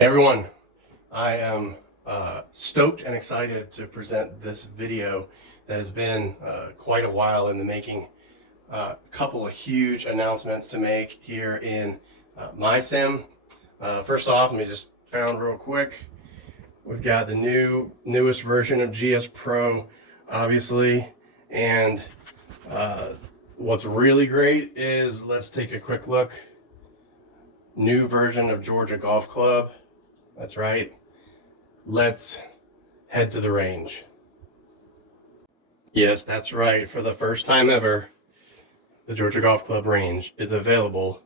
Everyone, I am stoked and excited to present this video that has been quite a while in the making. A couple of huge announcements to make here in my sim. First off, let me just found real quick. We've got the newest version of GSPro, obviously, and what's really great is, let's take a quick look. New version of Georgia Golf Club. That's right. Let's head to the range. Yes, that's right. For the first time ever, the Georgia Golf Club range is available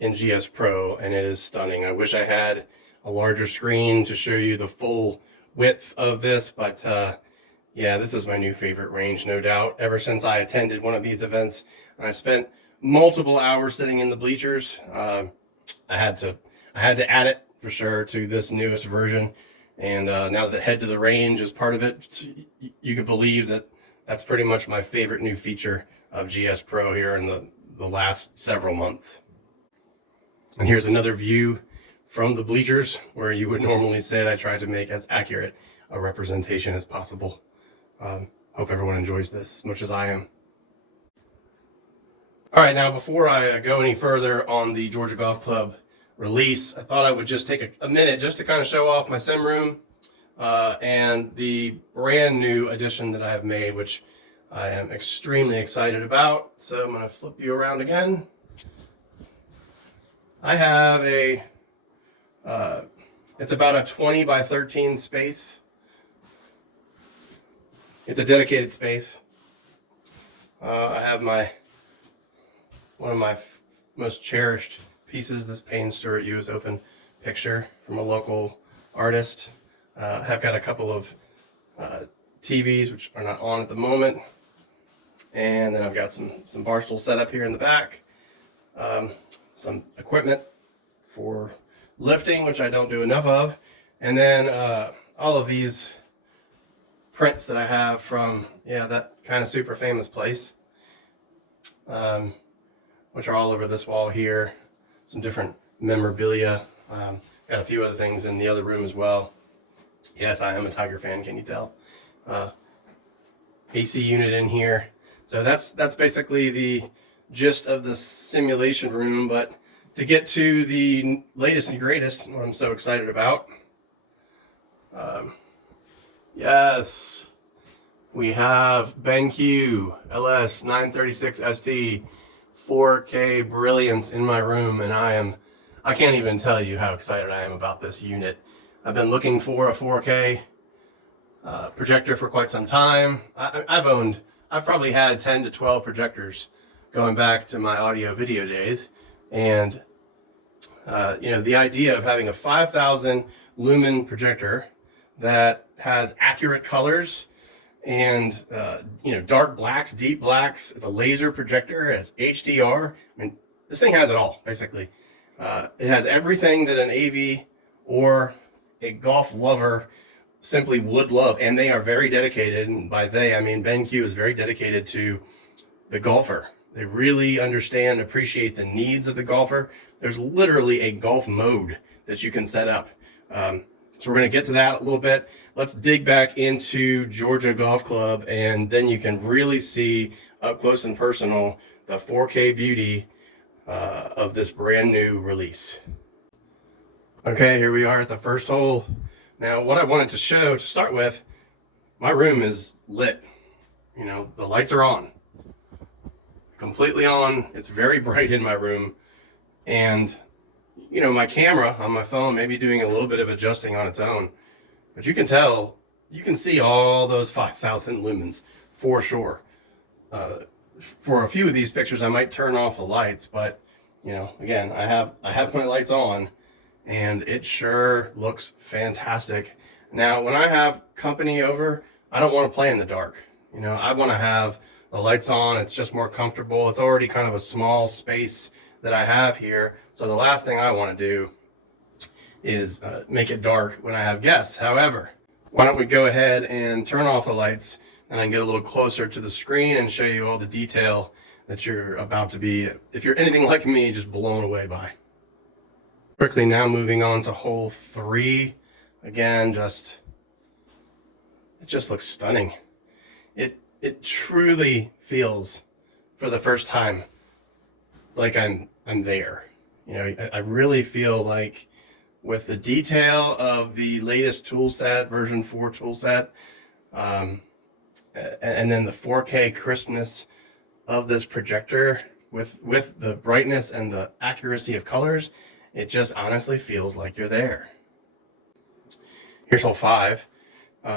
in GSPro, and it is stunning. I wish I had a larger screen to show you the full width of this, but yeah, this is my new favorite range, no doubt. Ever since I attended one of these events, and I spent multiple hours sitting in the bleachers, I had to add it for sure to this newest version. And now that head to the range is part of it, you can believe that that's pretty much my favorite new feature of GSPro here in the last several months. And here's another view from the bleachers where you would normally sit. I tried to make as accurate a representation as possible. Hope everyone enjoys this as much as I am. All right, now before I go any further on the Georgia Golf Club release, I thought I would just take a minute just to kind of show off my sim room and the brand new addition that I have made, which I am extremely excited about. So I'm going to flip you around again. I have it's about a 20 by 13 space. It's a dedicated space. I have one of my most cherished pieces, this Payne Stewart US Open picture from a local artist. I've got a couple of TVs which are not on at the moment, and then I've got some bar stool set up here in the back, some equipment for lifting, which I don't do enough of, and then all of these prints that I have from that kind of super famous place, which are all over this wall here. Some different memorabilia. Got a few other things in the other room as well. Yes, I am a Tiger fan, can you tell? AC unit in here. So that's basically the gist of the simulation room. But to get to the latest and greatest, what I'm so excited about, yes, we have Benq LK936ST 4K brilliance in my room, and I can't even tell you how excited I am about this unit. I've been looking for a 4K projector for quite some time. I've probably had 10 to 12 projectors going back to my audio video days, and the idea of having a 5,000 lumen projector that has accurate colors and dark blacks, deep blacks. It's a laser projector. It has HDR. I mean, this thing has it all, basically. It has everything that an AV or a golf lover simply would love, and they are very dedicated, and by they I mean Benq is very dedicated to the golfer. They really understand, appreciate the needs of the golfer. There's literally a golf mode that you can set up. So we're going to get to that a little bit. Let's dig back into Georgia Golf Club, and then you can really see up close and personal the 4K beauty of this brand new release. Okay, here we are at the first hole. Now, what I wanted to show to start with, my room is lit. The lights are on. Completely on. It's very bright in my room. And my camera on my phone may be doing a little bit of adjusting on its own, but you can see all those 5,000 lumens for sure. For a few of these pictures, I might turn off the lights, but again, I have my lights on, and it sure looks fantastic. Now, when I have company over, I don't want to play in the dark. I want to have the lights on. It's just more comfortable. It's already kind of a small space that I have here, so the last thing I want to do is make it dark when I have guests. However, why don't we go ahead and turn off the lights, and I can get a little closer to the screen and show you all the detail that you're about to be, if you're anything like me, just blown away by. Quickly now moving on to hole 3. Again, it just looks stunning. It truly feels, for the first time, like I'm there. You know, I really feel like with the detail of the latest toolset, version 4 toolset, and then the 4K crispness of this projector with the brightness and the accuracy of colors, it just honestly feels like you're there. Here's hole 5.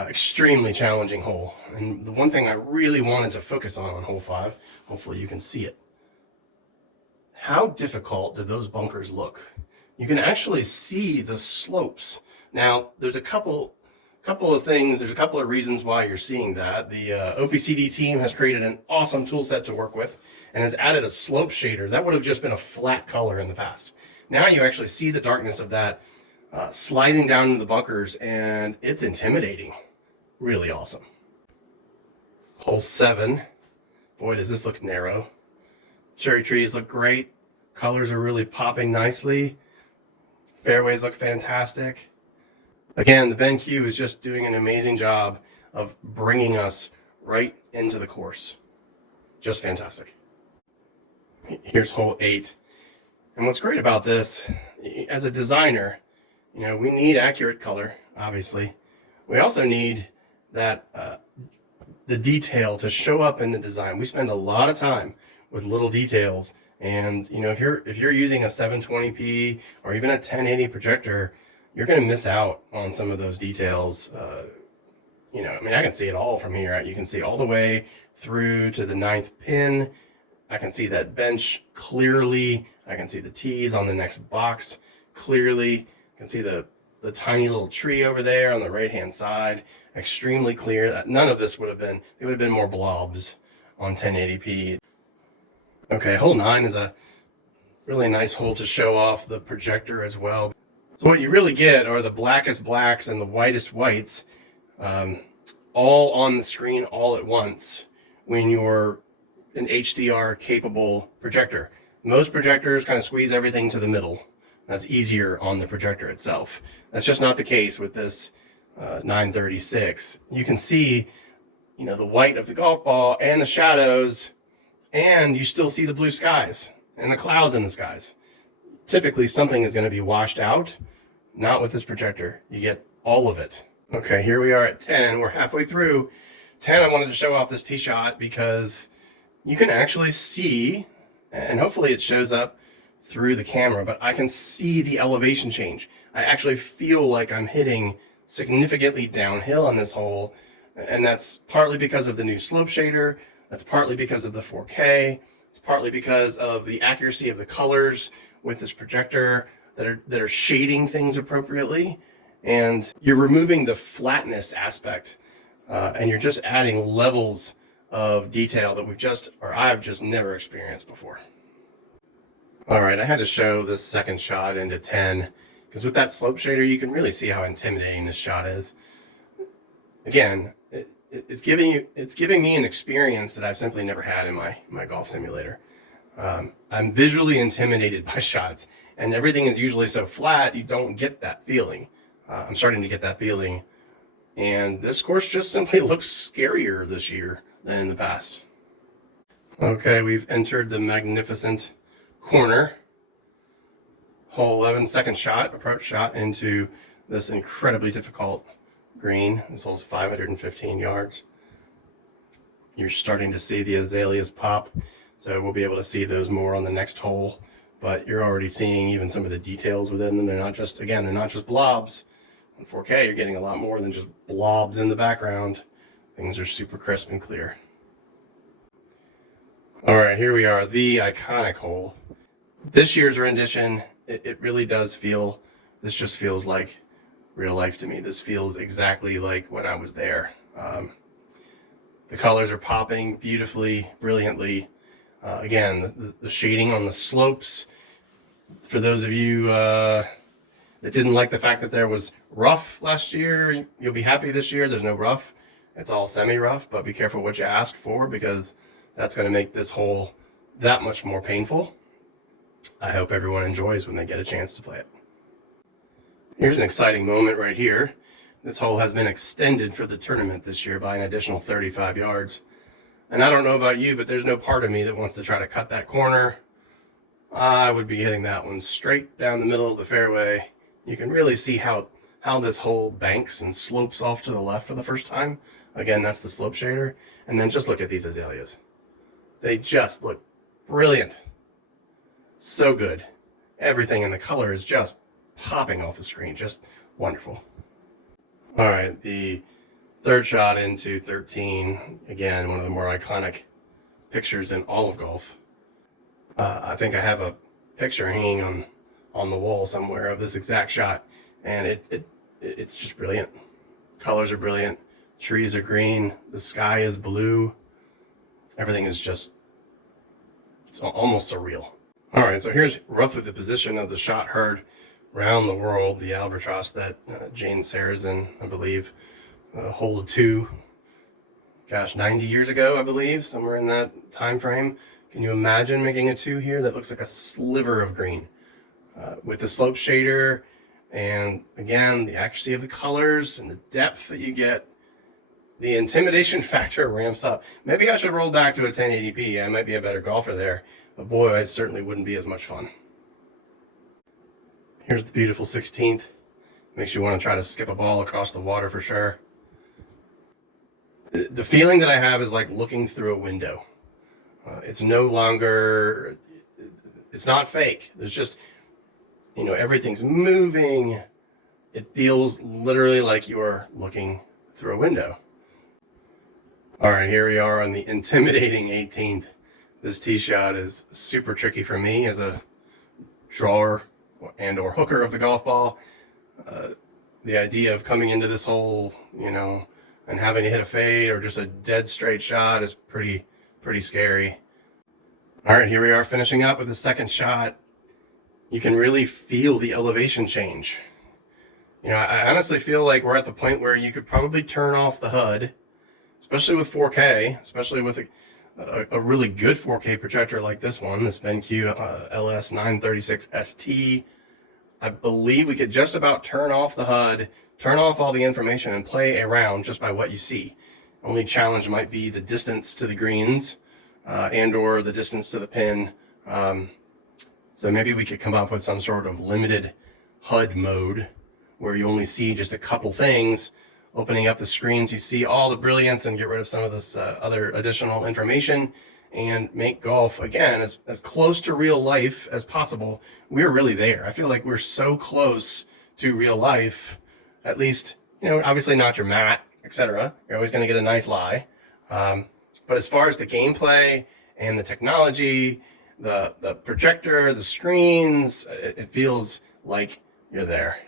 Extremely challenging hole, and the one thing I really wanted to focus on hole 5, hopefully you can see it. How difficult do those bunkers look? You can actually see the slopes. Now, there's a couple of things, there's a couple of reasons why you're seeing that. The OPCD team has created an awesome tool set to work with and has added a slope shader. That would have just been a flat color in the past. Now you actually see the darkness of that sliding down into the bunkers, and it's intimidating. Really awesome. Hole 7. Boy, does this look narrow. Cherry trees look great. Colors are really popping nicely. Fairways look fantastic. Again, the Benq is just doing an amazing job of bringing us right into the course. Just fantastic. Here's hole 8. And what's great about this, as a designer, you know, we need accurate color, obviously. We also need that the detail to show up in the design. We spend a lot of time with little details, and you know, if you're using a 720p or even a 1080 projector, you're going to miss out on some of those details. You know, I mean, I can see it all from here. You can see all the way through to the 9th pin. I can see that bench clearly. I can see the tees on the next box clearly. I can see the tiny little tree over there on the right hand side, extremely clear. None of this would have been, it would have been more blobs on 1080p. Okay, hole 9 is a really nice hole to show off the projector as well. So what you really get are the blackest blacks and the whitest whites, all on the screen all at once when you're an HDR capable projector. Most projectors kind of squeeze everything to the middle. That's easier on the projector itself. That's just not the case with this 936. You can see, you know, the white of the golf ball and the shadows, and you still see the blue skies and the clouds in the skies. Typically something is going to be washed out. Not with this projector. You get all of it. Okay, here we are at 10. We're halfway through 10. I wanted to show off this tee shot because you can actually see, and hopefully it shows up through the camera, but I can see the elevation change. I actually feel like I'm hitting significantly downhill on this hole, and that's partly because of the new slope shader. That's partly because of the 4K. It's partly because of the accuracy of the colors with this projector that are shading things appropriately, and you're removing the flatness aspect, and you're just adding levels of detail that I've just never experienced before. All right, I had to show this second shot into 10 because with that slope shader, you can really see how intimidating this shot is. Again, it's giving me an experience that I've simply never had in my golf simulator. I'm visually intimidated by shots, and everything is usually so flat, you don't get that feeling. I'm starting to get that feeling, and this course just simply looks scarier this year than in the past. Okay, we've entered the magnificent corner. Hole 11, second shot, approach shot into this incredibly difficult green. This hole's 515 yards. You're starting to see the azaleas pop, so we'll be able to see those more on the next hole, but you're already seeing even some of the details within them. They're not just blobs. On 4K, you're getting a lot more than just blobs in the background. Things are super crisp and clear. All right, here we are, the iconic hole. This year's rendition, it really does feel, this just feels like real life to me. This feels exactly like when I was there. The colors are popping beautifully, brilliantly. Again, the shading on the slopes. For those of you that didn't like the fact that there was rough last year, you'll be happy this year. There's no rough. It's all semi-rough, but be careful what you ask for because that's going to make this hole that much more painful. I hope everyone enjoys when they get a chance to play it. Here's an exciting moment right here. This hole has been extended for the tournament this year by an additional 35 yards. And I don't know about you, but there's no part of me that wants to try to cut that corner. I would be hitting that one straight down the middle of the fairway. You can really see how this hole banks and slopes off to the left for the first time. Again, that's the slope shader. And then just look at these azaleas. They just look brilliant. So good. Everything in the color is just popping off the screen. Just wonderful. All right, the third shot into 13. Again, one of the more iconic pictures in all of golf. I think I have a picture hanging on the wall somewhere of this exact shot, and it's just brilliant. Colors are brilliant. Trees are green. The sky is blue. Everything is just, it's almost surreal. All right, so here's roughly the position of the shot heard around the world, the albatross that Jane Sarazen, I believe, hole 2, gosh, 90 years ago, I believe, somewhere in that time frame. Can you imagine making a 2 here that looks like a sliver of green with the slope shader and, again, the accuracy of the colors and the depth that you get? The intimidation factor ramps up. Maybe I should roll back to a 1080p. I might be a better golfer there, but boy, it certainly wouldn't be as much fun. Here's the beautiful 16th. Makes you want to try to skip a ball across the water for sure. The feeling that I have is like looking through a window. It's no longer, it's not fake. There's just, you know, everything's moving. It feels literally like you're looking through a window. All right, here we are on the intimidating 18th. This tee shot is super tricky for me as a drawer and or hooker of the golf ball. The idea of coming into this hole, you know, and having to hit a fade or just a dead straight shot is pretty scary. All right, here we are finishing up with the second shot. You can really feel the elevation change. You know, I honestly feel like we're at the point where you could probably turn off the HUD, especially with 4K, especially with a really good 4K projector like this one, this Benq LK936ST. I believe we could just about turn off the HUD, turn off all the information, and play around just by what you see. Only challenge might be the distance to the greens and or the distance to the pin. So maybe we could come up with some sort of limited HUD mode where you only see just a couple things. Opening up the screens, you see all the brilliance and get rid of some of this other additional information, and make golf, again, as close to real life as possible. We're really there. I feel like we're so close to real life, at least, you know, obviously not your mat, etc. You're always going to get a nice lie. But as far as the gameplay and the technology, the projector, the screens, it feels like you're there.